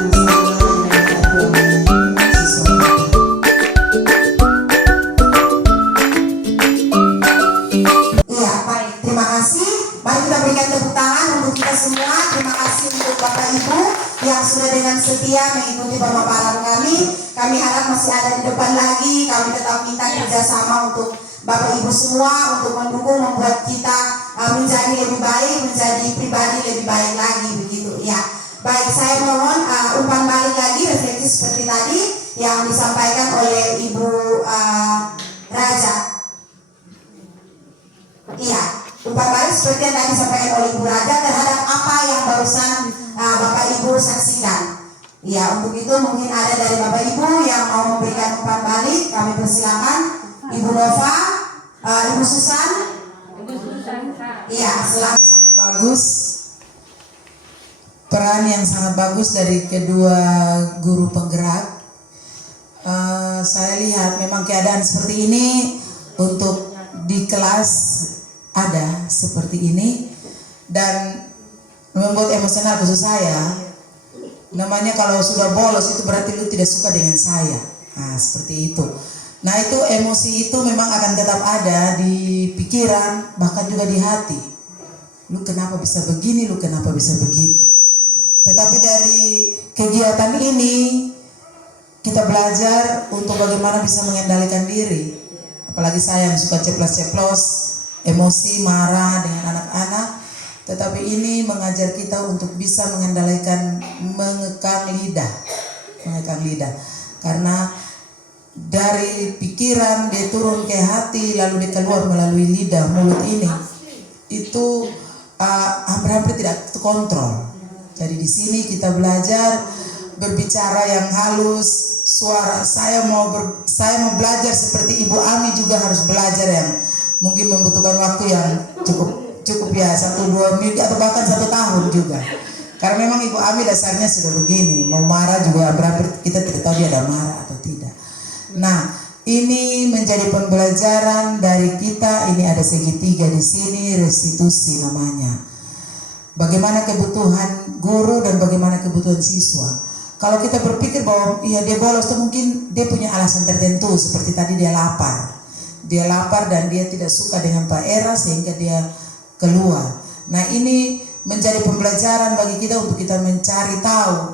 yang sudah dengan setia mengikuti pemaparan kami. Kami harap masih ada di depan lagi. Kami tetap minta kerjasama untuk Bapak Ibu semua untuk mendukung, membuat kita menjadi lebih baik, menjadi pribadi lebih baik lagi begitu ya. Baik, saya mohon umpan balik lagi refleksi seperti tadi yang disampaikan oleh Ibu Raja. Iya, umpan balik seperti yang tadi disampaikan oleh Ibu Raja terhadap apa yang barusan Bapak Ibu saksikan. Ya, untuk itu mungkin ada dari Bapak Ibu yang mau memberikan umpan balik. Kami persilakan Ibu Nova, Ibu Susan. Iya, silakan. Sangat bagus, peran yang sangat bagus dari kedua guru penggerak. Saya lihat memang keadaan seperti ini untuk di kelas ada seperti ini dan membuat emosional khusus saya. Namanya kalau sudah bolos itu berarti lu tidak suka dengan saya. Nah, seperti itu. Nah, itu emosi itu memang akan tetap ada di pikiran, bahkan juga di hati. Lu kenapa bisa begini, lu kenapa bisa begitu. Tetapi dari kegiatan ini kita belajar untuk bagaimana bisa mengendalikan diri. Apalagi saya yang suka ceplos-ceplos, emosi, marah dengan anak-anak. Tetapi ini mengajar kita untuk bisa mengendalikan, mengekang lidah. Karena dari pikiran dia turun ke hati, lalu dia keluar melalui lidah, mulut ini. Itu hampir-hampir tidak terkontrol. Jadi di sini kita belajar berbicara yang halus, suara. Saya mau belajar seperti Ibu Ami juga harus belajar yang mungkin membutuhkan waktu yang cukup ya 1-2 minggu atau bahkan 1 tahun juga. Karena memang Ibu Ami dasarnya sudah begini, mau marah juga berarti kita tidak tahu dia ada marah atau tidak. Nah, ini menjadi pembelajaran dari kita. Ini ada segitiga di sini, restitusi namanya. Bagaimana kebutuhan guru dan bagaimana kebutuhan siswa. Kalau kita berpikir bahwa ya dia bolos itu mungkin dia punya alasan tertentu, seperti tadi dia lapar. Dia lapar dan dia tidak suka dengan Pak Eras sehingga dia keluar. Nah, ini menjadi pembelajaran bagi kita untuk kita mencari tahu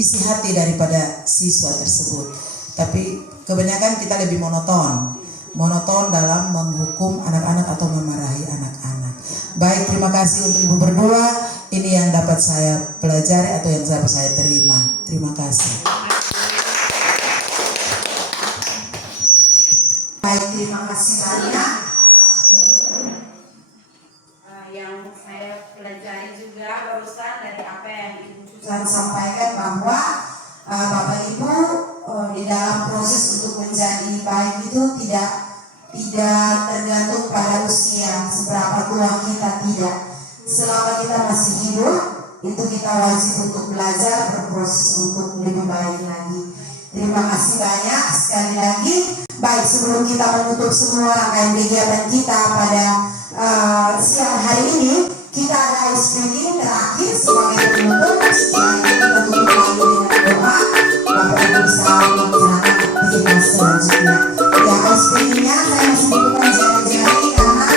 isi hati daripada siswa tersebut. Tapi kebanyakan kita lebih monoton dalam menghukum anak-anak atau memarahi anak-anak. Baik, terima kasih untuk Ibu berdua. Ini yang dapat saya pelajari atau yang dapat saya terima. Terima kasih. Baik, terima kasih banyak. Yang saya pelajari juga barusan dari apa yang Ibu Susan sampaikan bahwa Bapak Ibu di dalam proses untuk menjadi baik itu tidak tergantung pada usia seberapa tua kita, tidak. selama kita masih hidup, itu kita wajib untuk belajar, berproses untuk lebih baik lagi. Terima kasih banyak sekali lagi. Baik, sebelum kita menutup semua rangkaian kegiatan kita pada siang hari ini, kita ada ice breaking terakhir sebagai penutup. Setelah itu kita tutup lagi dengan doa. Bapak Ibu bisa melaksanakan aktivitas selanjutnya. Ya, ice breakingnya saya masih butuhkan jari-jari karena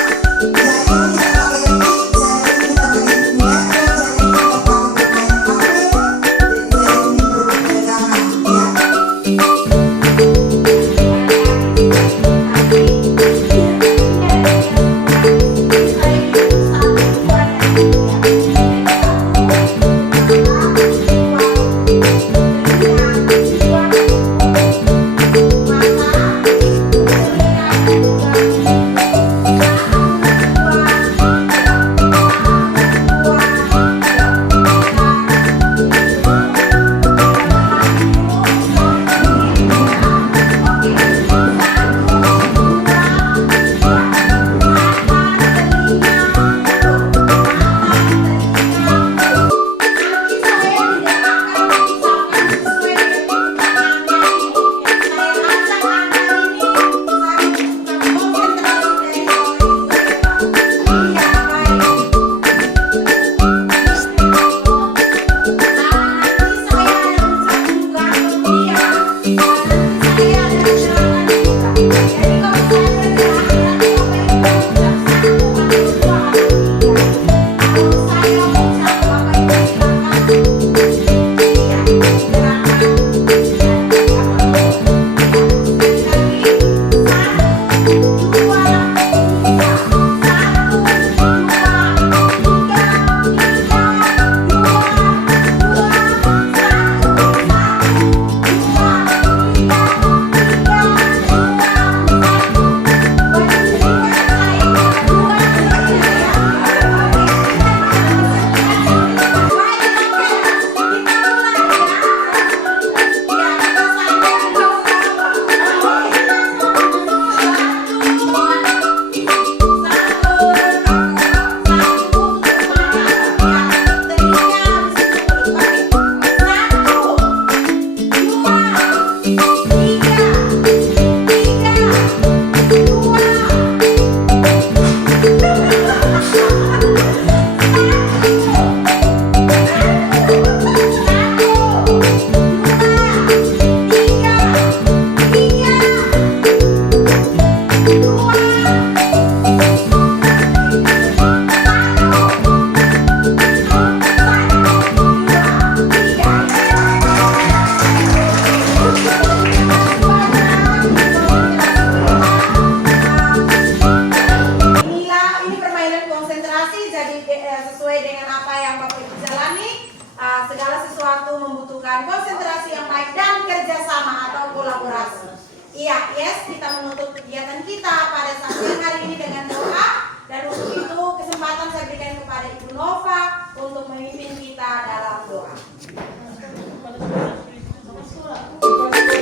jari ini kita pakai ketik, jari ini kita pakai ketik, jari ini kita pakai bermain HP, jari ini untuk pegangan. Ya. Segala sesuatu membutuhkan konsentrasi yang baik dan kerjasama atau kolaborasi. Iya, yes, kita menutup kegiatan kita pada saat siang hari ini dengan doa. Dan untuk itu kesempatan saya berikan kepada Ibu Nova untuk memimpin kita dalam doa.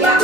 Ya.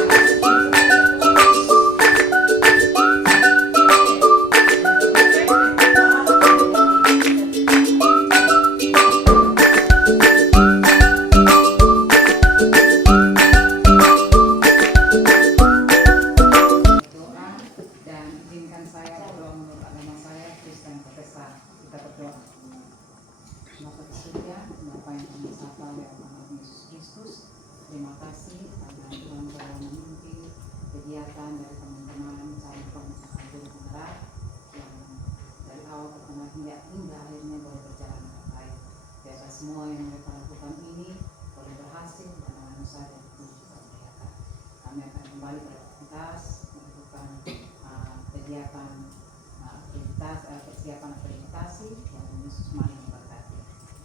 Terima kasih karena Tuhan telah memimpin kegiatan dari teman-teman calon guru penggerak yang dari awal ke tengah hingga akhirnya boleh berjalan dengan baik. Di atas semua yang mereka lakukan ini boleh berhasil dan manusia dan juga kelihatan. Kami akan kembali beraktivitas melakukan kegiatan persiapan akreditasi yang Yesus Maria memberkati.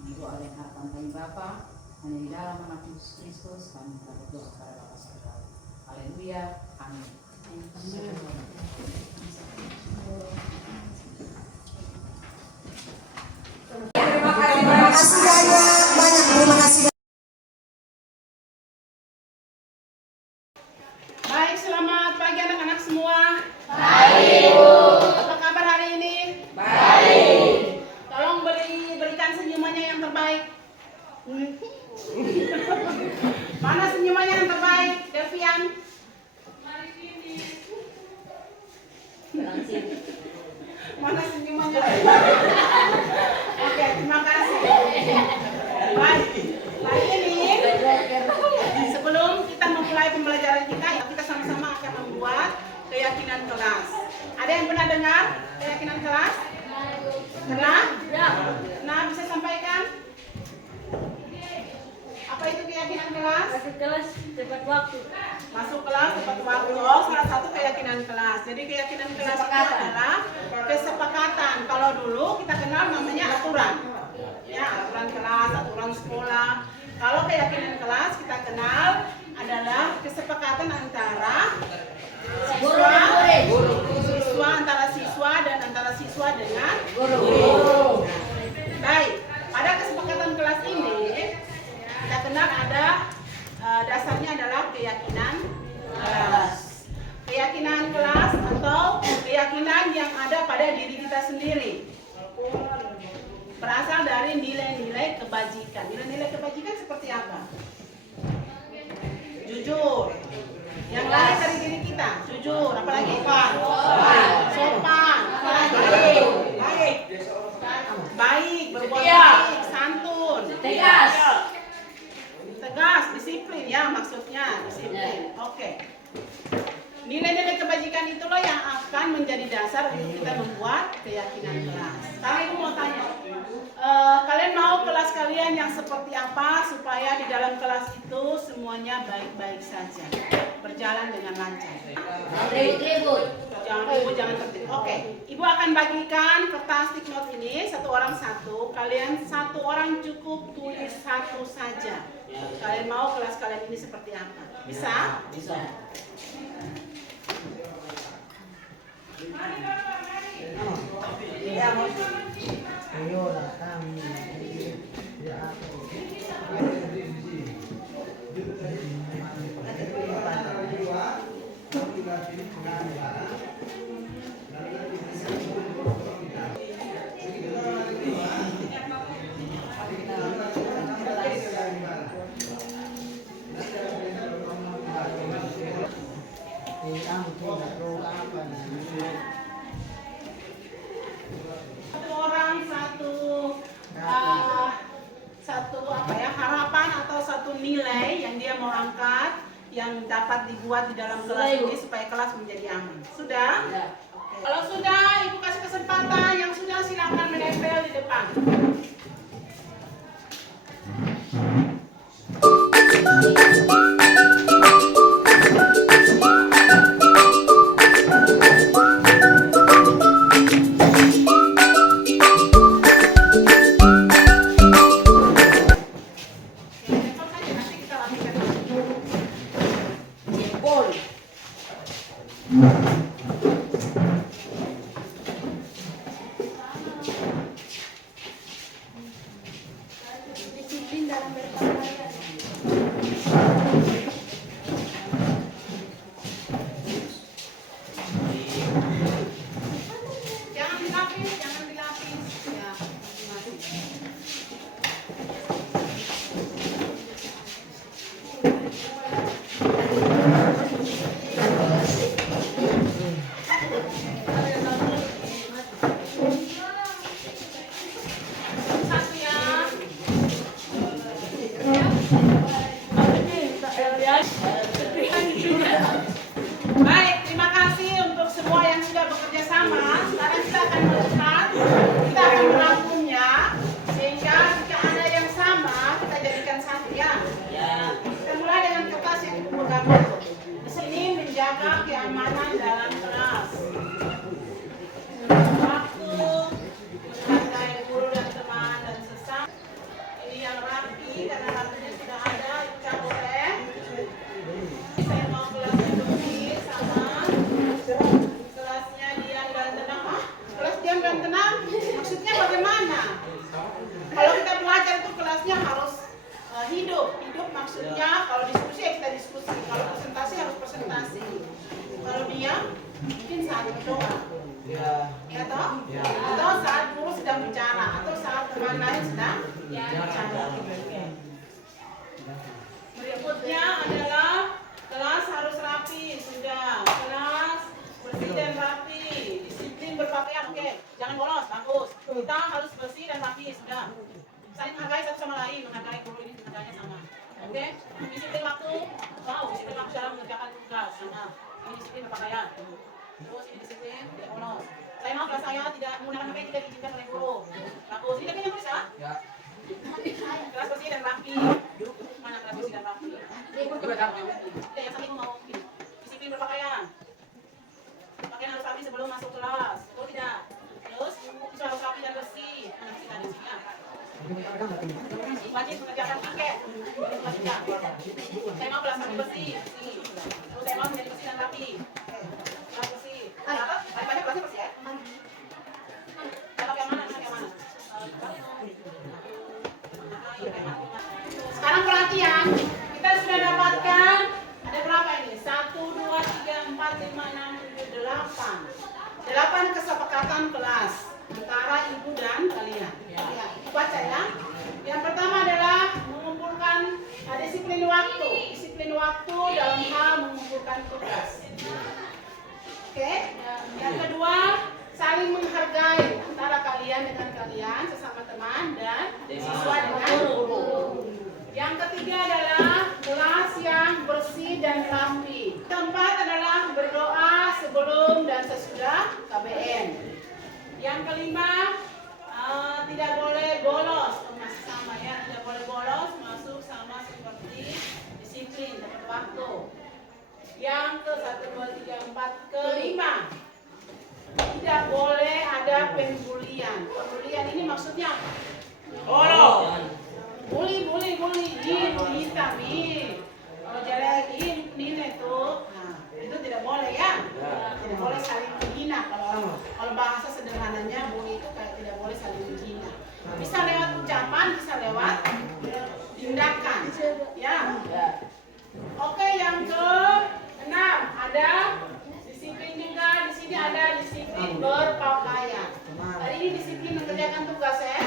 Itu ada yang harapan kami Bapa. Hanya di dalam nama Yesus Kristus kami berdoa kepada Bapa Surgawi. Haleluya. Amin. Terima kasih banyak. Terima kasih. Baik, selamat pagi anak-anak semua. Baik, Bu. Apa kabar hari ini? Baik. Tolong berikan kelas tepat waktu. Masuk kelas tepat waktu. Oh, salah satu keyakinan kelas. Jadi keyakinan kelas itu adalah kesepakatan. Kalau dulu kita kenal namanya aturan. Ya, aturan kelas, aturan sekolah. Kalau keyakinan kelas kita kenal adalah kesepakatan antara siswa antara siswa dan antara siswa dengan guru. Baik, pada kesepakatan kelas ini kita kenal ada dasarnya adalah keyakinan kelas. Keyakinan kelas atau keyakinan yang ada pada diri kita sendiri. Berasal dari nilai-nilai kebajikan. Nilai-nilai kebajikan seperti apa? Jujur. Yang lahir dari diri kita, jujur. Apalagi? Sopan. Apalagi? Baik, berbuat baik, santun. Tegas, disiplin ya maksudnya, disiplin. Oke. Nilai-nilai kebajikan itulah yang akan menjadi dasar untuk kita membuat keyakinan kelas. Sekarang Ibu mau tanya, kalian mau kelas kalian yang seperti apa supaya di dalam kelas itu semuanya baik-baik saja, berjalan dengan lancar. Jangan Ibu jangan tertib. Oke, Ibu akan bagikan kertas stick note ini satu orang satu. Kalian satu orang cukup tulis satu saja. Kalian mau kelas kalian ini seperti apa? Bisa? Bisa. Satu orang satu apa ya, harapan atau satu nilai yang dia mau angkat yang dapat dibuat di dalam kelas ini supaya kelas menjadi aman. Sudah? Oke. Kalau sudah, Ibu kasih kesempatan. Yang sudah silakan menempel di depan. Jangan dilapis. Ya, baik, terima kasih untuk semua yang sudah bekerja sama. Sekarang kita akan melihat, kita akan merangkumnya sehingga jika ada yang sama kita jadikan satu ya. Kita mulai dengan kertas yang Ibu pegang. Di sini menjaga keamanan dalam kelas. Waktu menghargai guru dan teman dan sesama. Ini yang rapi karena rapinya sudah ada. Kita boleh. Saya mau kelasnya bersih sama kelasnya diam dan tenang. Kelas diam dan tenang maksudnya bagaimana? Kalau kita belajar itu kelasnya harus hidup maksudnya kalau diskusi ya kita diskusi, kalau presentasi harus presentasi, kalau diam mungkin saat berdoa ya toh? Atau saat guru sedang bicara atau saat teman lain sedang bicara. Berikutnya adalah kelas harus rapi, sudah. Kelas bersih dan rapi, disiplin berpakaian, oke. Jangan bolos, bagus. Kita harus bersih dan rapi, sudah. Saling menghargai satu sama lain, menghargai guru ini harganya sama. Oke? Disiplin waktu, disiplin waktu dalam mengerjakan tugas, sama. Ini disiplin berpakaian. Terus ini disiplin, tidak bolos. Saya mau kelas saya tidak menggunakan HP tidak diizinkan oleh guru. Bagus, ini kan yang tulis ya? Kelas bersih dan rapi. Mana kelas bersih dan rapi? yang satu mau disiplin berpakaian. Pakaian harus rapi sebelum masuk kelas. Betul tidak? Terus siswa harus rapi dan bersih. Mana kita di sini? Wajib mengerjakan tiket. Tema kelas rapi bersih. Terus tema menjadi bersih dan rapi. Kelas bersih. Banyak kelasnya bersih ya? Pakai mana? Sekarang perhatian, kita sudah dapatkan ada berapa ini? 1, 2, 3, 4, 5, 6, 7, 8. 8 kesepakatan kelas antara ibu dan kalian. Ya, baca ya. Yang pertama adalah mengumpulkan disiplin waktu. Disiplin waktu dalam hal mengumpulkan tugas. Oke. Yang kedua, saling menghargai antara kalian dengan kalian, sesama teman dan siswa dengan guru. Yang ketiga adalah kelas yang bersih dan rapi. Keempat adalah berdoa sebelum dan sesudah KBM. Yang kelima, tidak boleh bolos, masih sama ya, tidak boleh bolos, masuk sama seperti disiplin tepat waktu. Yang ke 1, 2, 3, 4, kelima, tidak boleh ada pembulian. Pembulian ini maksudnya bully, ini tapi kalau jelek ini tuh, nah itu tidak boleh ya, tidak boleh saling menghina. Kalau bahasa sederhananya bully itu kayak tidak boleh saling menghina. Bisa lewat ucapan, bisa lewat tindakan, ya. Oke, yang ke-6 ada disiplin juga. Di sini ada disiplin berpakaian. Tadi ini disiplin mengerjakan tugas ya.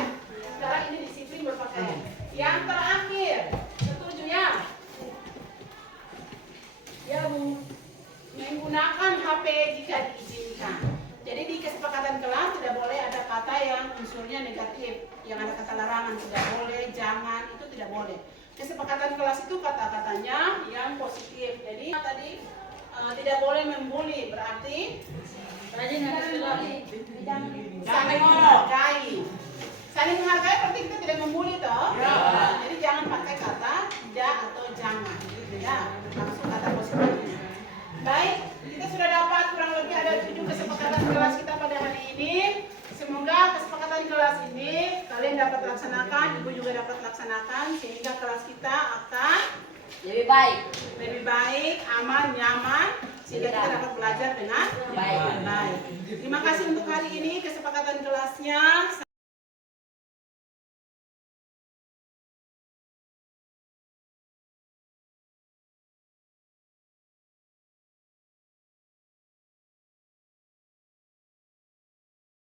Sekarang ini disiplin berpakaian. Yang terakhir, setuju ya? Ya Bu, menggunakan HP jika diizinkan. Jadi di kesepakatan kelas tidak boleh ada kata yang unsurnya negatif, yang ada kata larangan, tidak boleh, jangan, itu tidak boleh. Kesepakatan kelas itu kata-katanya yang positif. Jadi tadi tidak boleh membuli, berarti saling menghargai. Saling menghargai berarti kita tidak membuli toh. Jadi jangan pakai kata tidak atau jangan, gitu ya. Langsung kata positif. Baik, kita sudah dapat kurang lebih ada 7 kesepakatan kelas kita pada hari ini. Semoga kesepakatan kelas ini kalian dapat laksanakan, ibu juga dapat laksanakan, sehingga kelas kita akan lebih baik, aman, nyaman, sehingga kita dapat belajar dengan baik. Terima kasih untuk hari ini kesepakatan kelasnya.